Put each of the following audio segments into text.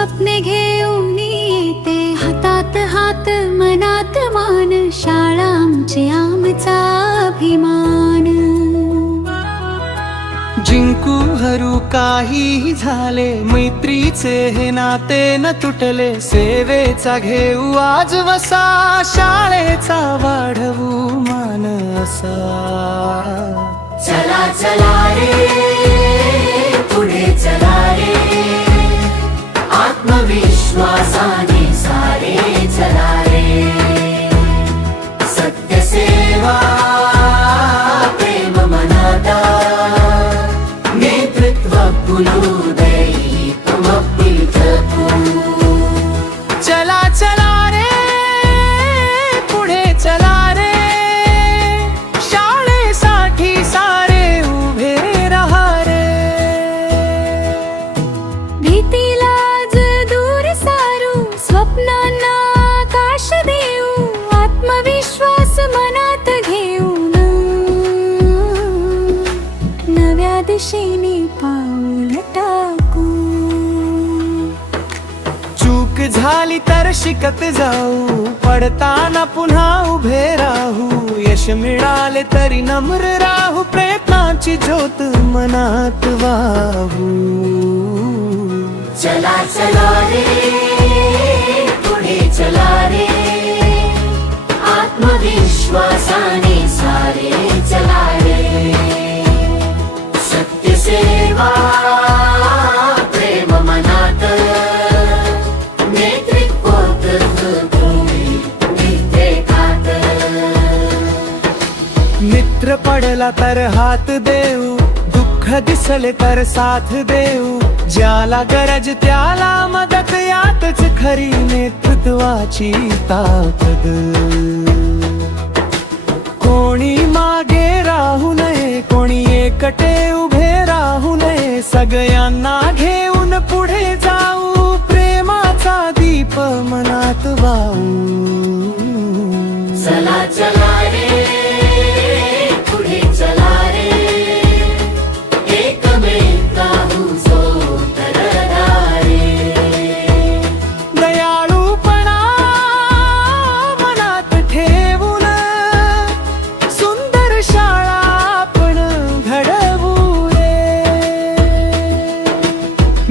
स्वप्ने घेऊन येते, हातात हात मनात मान, शाळा आमची आमचा अभिमान. जिंकू हरू काही झाले, मैत्रीचे हे नाते न तुटले, सेवेचा घेऊ आज वसा, शाळेचा वाढवू मान असा. चला चला रे पुढे चला रे, आत्मविश्वासाने सारे चला रे. सत्यसेवा प्रेम मनाता, नेतृत्व पुनोदयी तुमपीठ. चला चला रे पुढे चला रे, शाळेसाठी सारे उभे रहा रे. भीतीला आज दूर सारू, स्वप्नांना आकाश देऊ, आत्मविश्वास मनात घेऊन नव्या दिशेने पाऊल टाकू. चूक झाली तर शिकत जाऊ, पडताना पुन्हा उभे राहू, यश मिळाले तरी नम्र राहू, प्रयत्नाची ज्योत मनात वाहू. चला चला रे पुढे चला रे, आत्मविश्वासाने सारे चला रे. सत्यसेवा प्रेम मनात, नेतृत्व खात. मित्र पडला तर हात देऊ, दुःख दिसले तर साथ देऊ, ज्याला गरज त्याला मदत, यातच खरी नेतृत्वाची ताकद. कोणी मागे राहू नये, कोणी एकटे उभे राहू नये, सगळ्यांना घेऊन पुढे जाऊ, प्रेमाचा दीप मनात वाहू. चला चला रे पुढे चला रे, एकमेकाहू सोबतदारे. दयाळूपणा मनात ठेवून, सुंदर शाळा आपण घडवू रे.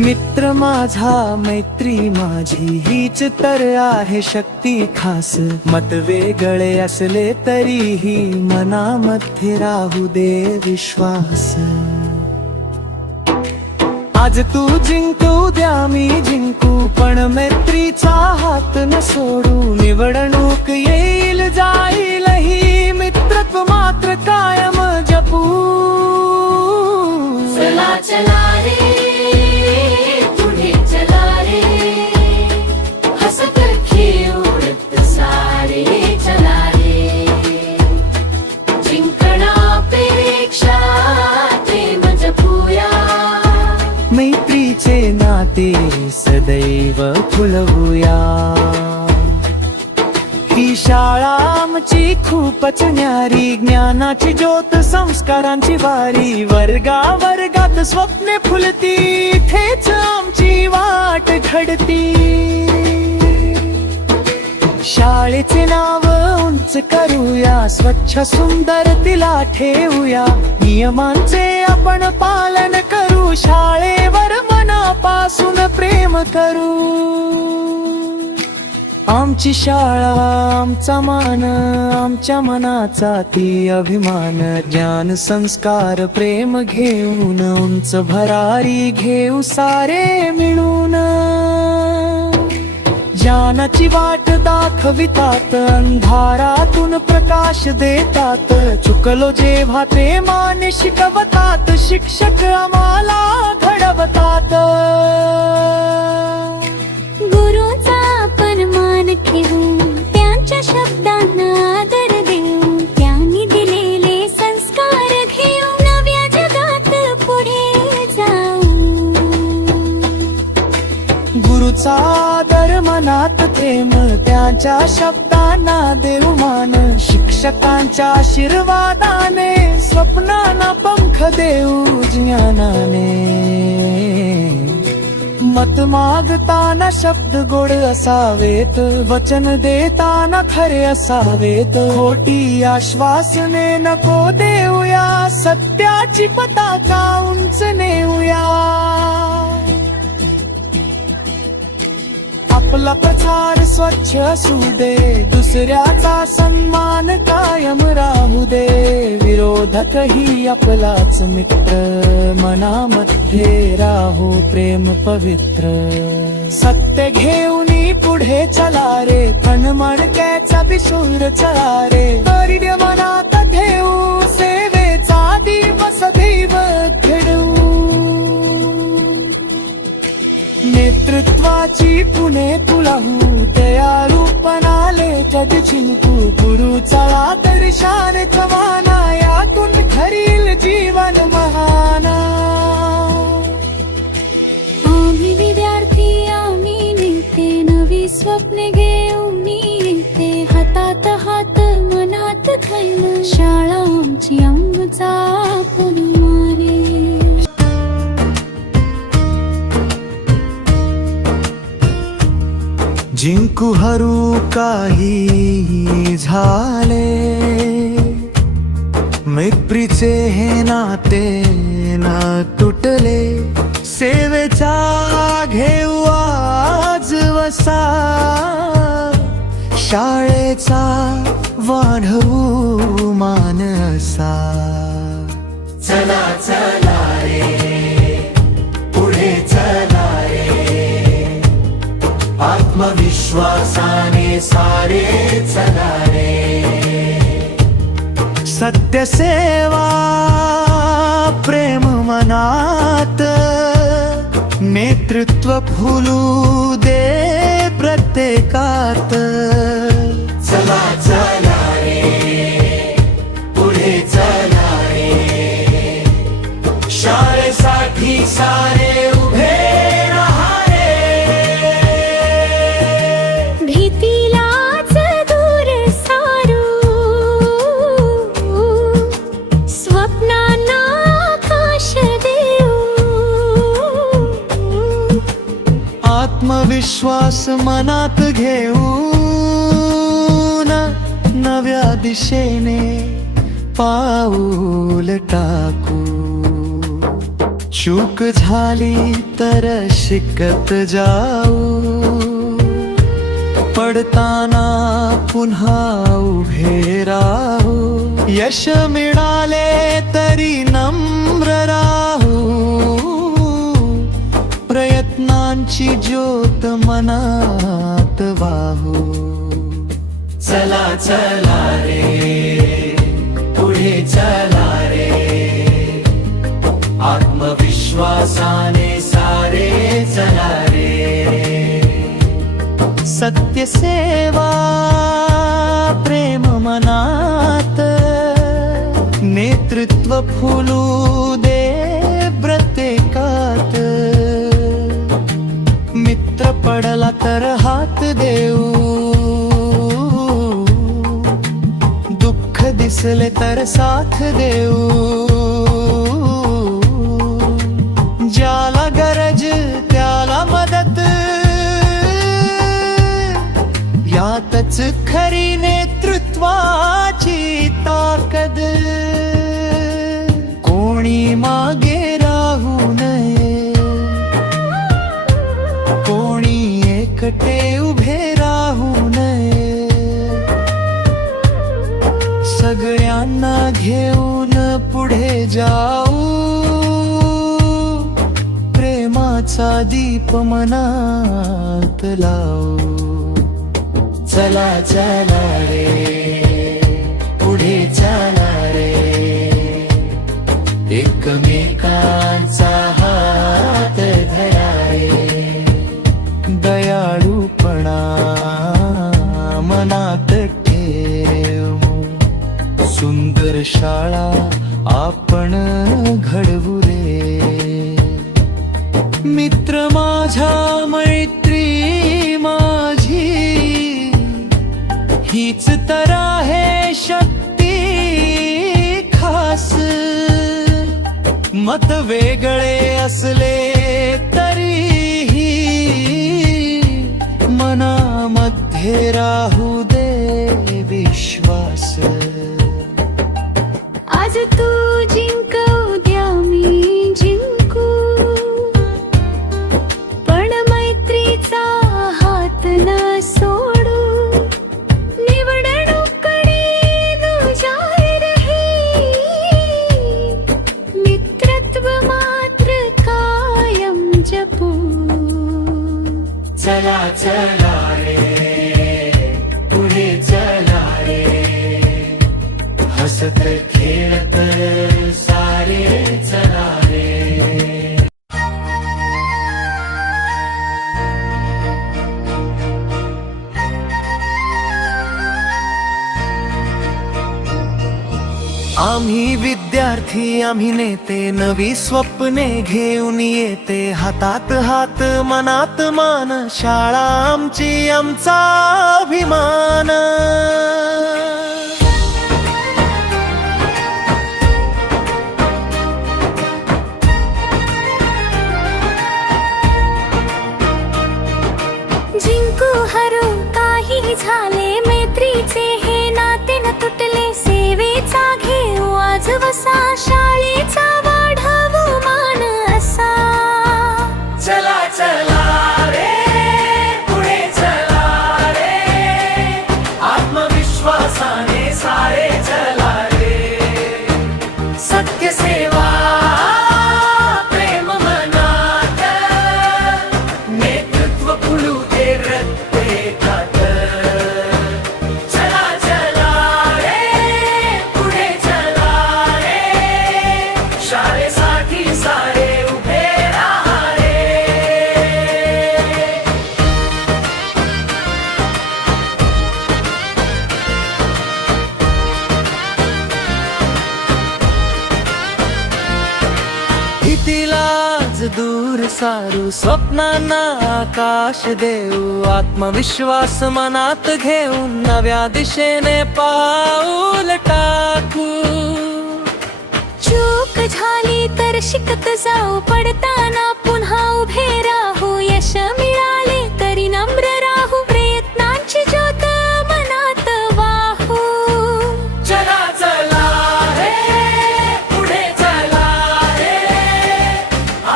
मित्र माझा मैत्री माझी, हीच तर आहे शक्ती खास, मत वेगळे असले तरीही मनामध्ये राहू दे विश्वास. आज तू जिंकू उद्या मी जिंकू, पण मैत्रीचा हात न सोडू, निवडणूक येईल जाईल ही, मित्रत्व मात्र कायम जपू. चला चला रे पुढे चला रे, हसत खेळत सारे चला रे. जिंकण्यापेक्षा प्रेम जपूया, मैत्रीचे नाते सदैव फुलवूया. ही शाळा आमची खूपच न्यारी, ज्ञानाची ज्योत संस्कारांची वारी, वर्गा वर्गात स्वप्ने फुलती, थेच आमची वाट घडती. शाळेचे नाव उंच करूया, स्वच्छ सुंदर तिला ठेवूया, नियमांचे आपण पालन करू, शाळेवर मनापासून प्रेम करू. आमची शाळा आमचा मान, आमच्या मनाचा ती अभिमान, ज्ञान संस्कार प्रेम घेऊन, उंच भरारी घेऊ सारे मिळून. ज्ञानाची वाट दाखवितात, अंधारातून प्रकाश देतात, चुकलो जेव्हा ते मान शिकवतात, शिक्षक आम्हाला घडवतात. गुरुचा आपण मान ठेवू, त्यांच्या शब्दांना आदर देऊ, त्यांनी दिलेले संस्कार घेऊ, नव्या जगात पुढे जाऊ. गुरुचा आदर मनात प्रेम, त्याच्या शब्दांना देऊ मान, शिक्षकांच्या आशीर्वादाने स्वप्नांना पंख देऊ ज्ञानाने. मत मागताना शब्द गोड असावेत, वचन देताना खरे असावेत. खोटी आश्वासने नको देऊया, सत्याची पताका उंच नेऊया. आपला प्रचार स्वच्छ असू दे, दुसऱ्याचा सन्मान कायम राहू दे. विरोधकही आपलाच मित्र, मनामध्ये राहू प्रेम पवित्र. सत्य घेऊनी पुढे चला रे, मणक्याचा बिशूर चला रे. धैर्य मनात घेऊ, सेवेचा दीप सदैव घडवू. नेतृत्वाची पुणे तुलाहू, दयाळूपणाले जग चिंतू. गुरु चला दर्शान जवाना, यातून ठरील जीवन महाना. आम्ही विद्यार्थी आम्ही नेते, नवी स्वप्ने घेऊन येते. हातात हात मनात खैल, शाळा आमची आमचा आपण मारे. जिंकू हरू काही झाले, मैत्रीचे हे नाते न तुटले. सेवेचा घेऊ आज वसा, शाळेचा वाढवू मान असा. चला चला रे, पुढे चला रे. आत्मविश्वासाने सारे चला रे. सत्यसेवा प्रेम मनात, नेतृत्व फुलू दे प्रत्येकात. चला चला रे, पुढे चला रे. शाळेसाठी सारे उभे राहा रे. भीतीलाच दूर सारू, स्वप्नांना आकाश देऊ. आत्मविश्वास मनात घेऊन नव्या दिशेने पाऊल टाकू. चूक झाली तर शिकत जाऊ, पडताना पुन्हा उभे राहू. यश मिळाले तरी नम्र राहू, प्रयत्नांची ज्योत मनात वाहू. चला चला रे, पुढे चला रे. आत्मविश्वासाने सारे चला रे. सत्यसेवा प्रेम मनात, नेतृत्व फुलू दे प्रत्येकात. मित्र पडला तर हात देऊ, दुःख दिसले तर साथ देऊ. ज्याला गरज त्याला मदत, यातच खरी नेतृत्वाची ताकद. कोणी मागे राहू नये, कोणी एकटे उभे राहू नये. सगळ्यांना घेऊन पुढे जाऊ, प्रेमाचा दीप मनात लावू. चला चला रे, पुढे चला रे. एकमेकांचा हात धरा रे. दयाळूपणा मनात ठेवू, सुंदर शाळा आपण घडवू रे. मित्र माझा मैत्री माझी, हीच तर आहे शक्ती खास. मत वेगळे असले तरीही उभे राहू दे विश्वास. आज तू जिंक उद्या मी जिंकू, पण मैत्रीचा हात न सोडू. निवडणुकडे न जाहीर हे, मित्रत्व मात्र कायम जपू. चला चला रे पुढे चला रे, हसत खेळत सारे चला रे. आम्ही विद्यार्थी आम्ही नेते, नवी स्वप्ने घेऊन येते. हातात हात मनात मान, शाळा आमची आमचा अभिमान. जिंकू हरू काही झाले, मैत्रीचे हे नाते न तुटले. सेवेचा घेऊ आज वसा, शाळेचा वाढवू मान असा. चला चला रे पुढे चला रे, आत्मविश्वासाने सारे चला रे. सत्य सेवा प्रेम मनात, नेतृत्व फुलू दे प्रत्येकात. चला चला रे पुढे चला रे, शाळेसाठी सारे उभे राहा रे. भीतीलाच दूर सारू, स्वप्नांना आकाश देऊ. आत्मविश्वास मनात घेऊन नव्या दिशेने पाऊल टाकू. चूक झाली तर शिकत जाऊ, पडताना पुन्हा उभे राहू. यश मिळाले तरी नम्र राहू, प्रयत्नांची ज्योत मनात वाहू. चला चला रे पुढे चला रे,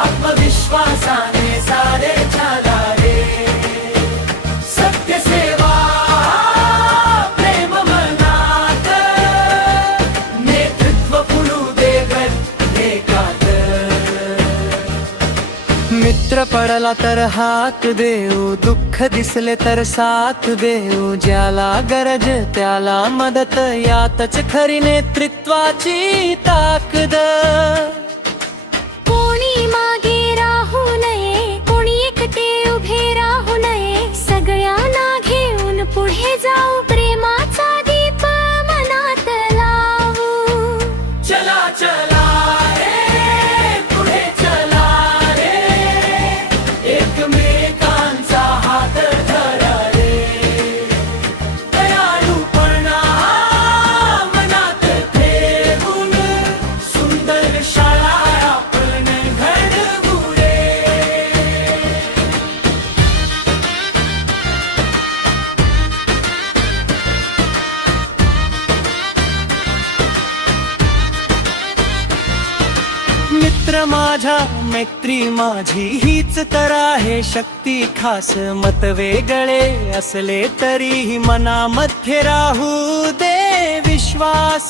आत्मविश्वासाने सारे चला रे. सत्य सेवा प्रेम मनात, नेतृत्व फुलू दे प्रत्येकात. मित्र पडला तर हात देऊ, दुःख दिसले तर साथ देऊ. ज्याला गरज त्याला मदत, यातच खरी नेतृत्वाची ताकद. कोणी मागे राहू नये, कोणी एकटे उभे राहू नये. सगळ्यांना घेऊन पुढे जाऊ, प्रेमाचा दीप मनात लावू. चला चला रे पुढे चला रे, एकमेकांचा हात धरा रे. दयाळूपणा मनात ठेवून, सुंदर शाळा आपण घडवू रे. मित्र माझा मैत्री माझी, हीच तर आहे शक्ती खास. मत वेगळे असले तरीही मनामध्ये राहू दे विश्वास.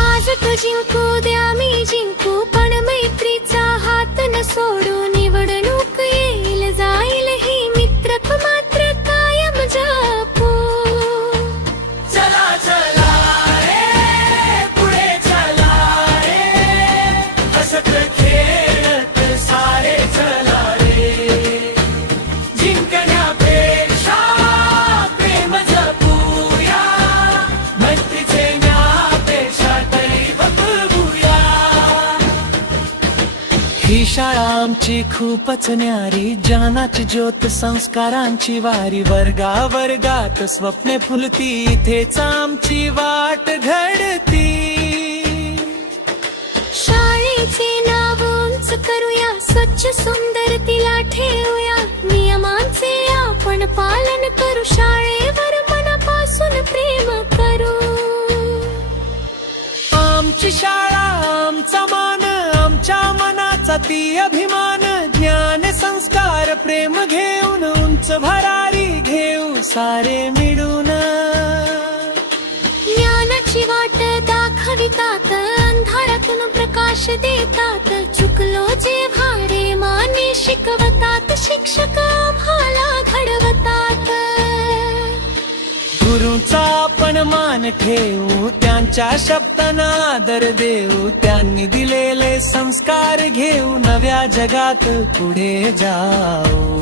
आज तू जिंकू द्या मी जिंकू, पण मैत्रीचा हात न सोडू. निवडणूक येईल जाईल ही, मित्रत्व मात्र कायम जपू. चला चला रे पुढे चला रे, हसत खेळत सारे चला रे. जिंकण्यापेक्षा प्रेम जपूया, मैत्रीचे न्यापेक्षा तरी बघूया. ही शाळा आमची खूपच न्यारी, ज्ञानाची ज्योत संस्कारांची वारी. वर्गा वर्गात स्वप्ने फुलती, इथेच आमची वाट घडती. शाळेचे नाव उंच करूया, स्वच्छ सुंदर तिला ठेवूया. नियमांचे आपण पालन करू शाळेवर मनापासून प्रेम करू आमची शाळा आमचा मान आमच्या मनाचा ती अभिमान ज्ञान संस्कार प्रेम घेऊन उंच भरारी घेऊ सारे मिळून ज्ञानाची वाट दाखवितात अंधारातून प्रकाश देतात चुकलो जेव्हा रे माने शिकवतात शिक्षक आम्हाला घडवतात गुरुचा आपण मान ठेवू त्यांच्या शब्दांना आदर देऊ त्यांनी दिलेले संस्कार घेऊ नव्या जगात पुढे जाऊ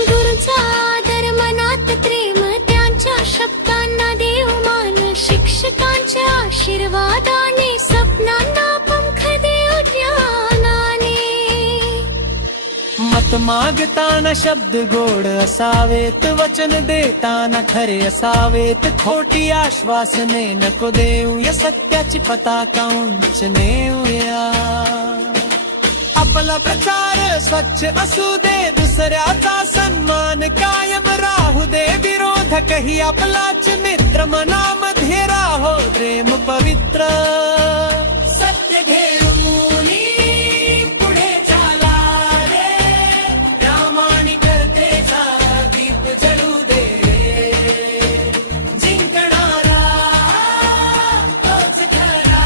गुरुचा आदर मनात प्रेम त्यांच्या शब्दांना देव मान शिक्षकांच्या आशीर्वादाने स्वप्नांना पंख देऊ ज्ञानाने मत मागताना शब्द गोड असावेत वचन देताना खरे असावेत खोटी आश्वासने नको देऊया सत्याची पताका उंच नेऊया आपला प्रचार स्वच्छ असू दे दुसऱ्याचा सन्मान कायम राहू दे विरोधकही आपलाच मित्र मनामध्ये राहो प्रेम पवित्र सत्य घेऊन पुढे चाला रे प्रामाणिकतेचा दीप जळू दे जिंकणारा तोच खरा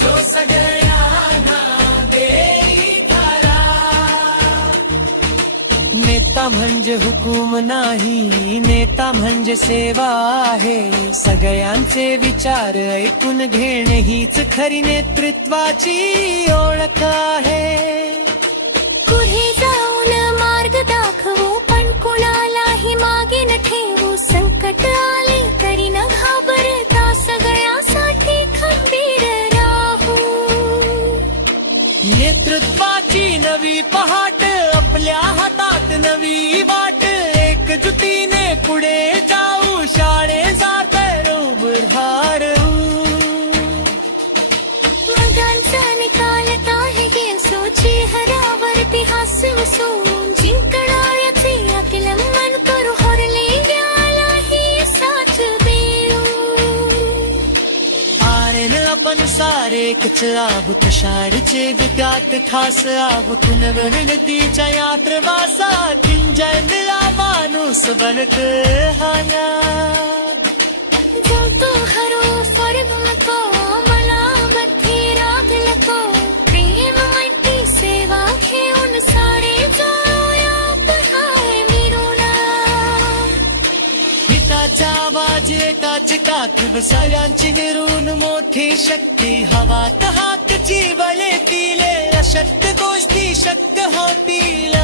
जो सगळ्यांना देई खरा नेता म्हणजे हुकूम नाही नेता म्हणजे सेवा आहे सगळ्यांचे विचार ऐकून घेणे हीच खरी नेतृत्वाची ओळख आहे पुढे जाऊन मार्ग दाखवू पण कुणालाही मागे न ठेवू संकट आले तरी न घाबरता सगळ्यासाठी खंबीर राहू नेतृत्वाची नवी पहाट आपल्या हातात नवी वाट एकजुटीने पुढे जाऊ शाळेचा तर उभारू मगांचा निकाल आहे हे सोची हरावरती हसू सोन जिंकणाऱ्याचे अखिल मन करू हरले गेलाही साथ देऊ आरेन आपण सारे कच आहोत शाळेचे विद्यात खास आहोत नवनतीच्या यात्रवासात जन्मला माणूस बनत हाया जमतो हरो फरक नको मला मध्ये राग नको प्रेम मैत्री सेवा घेऊन सारे जाऊया पहाय मिळून हिताचा आवाज एकाच काक सगळ्यांची मिरून मोठी शक्ती हवात हातची बळे तिले अशक्य गोष्टी शक्य होतील